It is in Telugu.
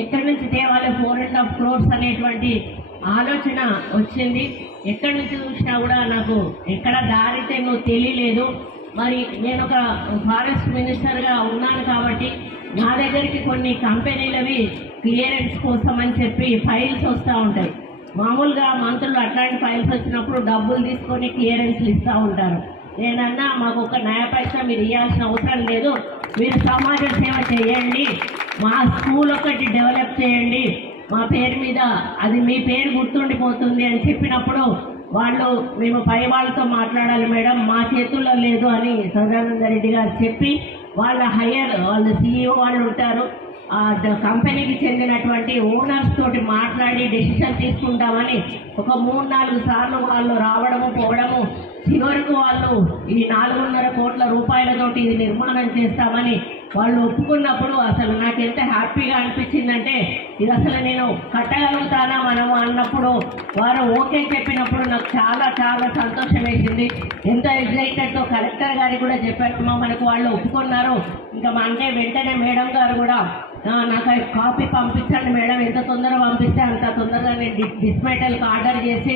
ఎక్కడి నుంచి తేవాలి ఫోర్ అండ్ హాఫ్ క్రోర్స్ అనేటువంటి ఆలోచన వచ్చింది. ఎక్కడి నుంచి చూసినా కూడా నాకు ఎక్కడ దారితే నువ్వు తెలియలేదు. మరి నేను ఒక ఫారెస్ట్ మినిస్టర్గా ఉన్నాను కాబట్టి నా దగ్గరికి కొన్ని కంపెనీలవి క్లియరెన్స్ కోసం అని చెప్పి ఫైల్స్ వస్తూ ఉంటాయి. మామూలుగా మంత్రులు అట్లాంటి ఫైల్స్ వచ్చినప్పుడు డబ్బులు తీసుకొని క్లియరెన్స్లు ఇస్తూ ఉంటారు. నేనన్నా మాకు ఒక న్యాయ పైసా మీరు ఇవ్వాల్సిన అవసరం లేదు. మీరు సమాజ సేవ చేయండి. మా స్కూల్ ఒకటి డెవలప్ చేయండి. మా పేరు మీద అది మీ పేరు గుర్తుండిపోతుంది అని చెప్పినప్పుడు వాళ్ళు మేము పై వాళ్ళతో మాట్లాడాలి మేడం మా చేతుల్లో లేదు అని సదానంద రెడ్డి గారు చెప్పి వాళ్ళ హయ్యర్ వాళ్ళ సీఈఓ వాళ్ళు ఉంటారు. ఆ కంపెనీకి చెందినటువంటి ఓనర్స్ తోటి మాట్లాడి డెసిషన్ తీసుకుంటామని ఒక మూడు నాలుగు సార్లు వాళ్ళు రావడము పోవడము ఇదివరకు వాళ్ళు ఈ నాలుగున్నర కోట్ల రూపాయలతోటి ఇది నిర్మాణం చేస్తామని వాళ్ళు ఒప్పుకున్నప్పుడు అసలు నాకు ఎంత హ్యాపీగా అనిపించిందంటే ఇది అసలు నేను కట్టగలుగుతానా మనము అన్నప్పుడు వారు ఓకే చెప్పినప్పుడు నాకు చాలా చాలా సంతోషం వేసింది ఎంత ఎగ్జైటెడ్తో కలెక్టర్ గారికి కూడా చెప్పారు మనకు వాళ్ళు ఒప్పుకున్నారు. ఇంకా మా అంటే వెంటనే మేడం గారు కూడా నాకు కాపీ పంపించండి మేడం ఎంత తొందరగా పంపిస్తే అంత తొందరగా నేను డిస్మెటల్కి ఆర్డర్ చేసి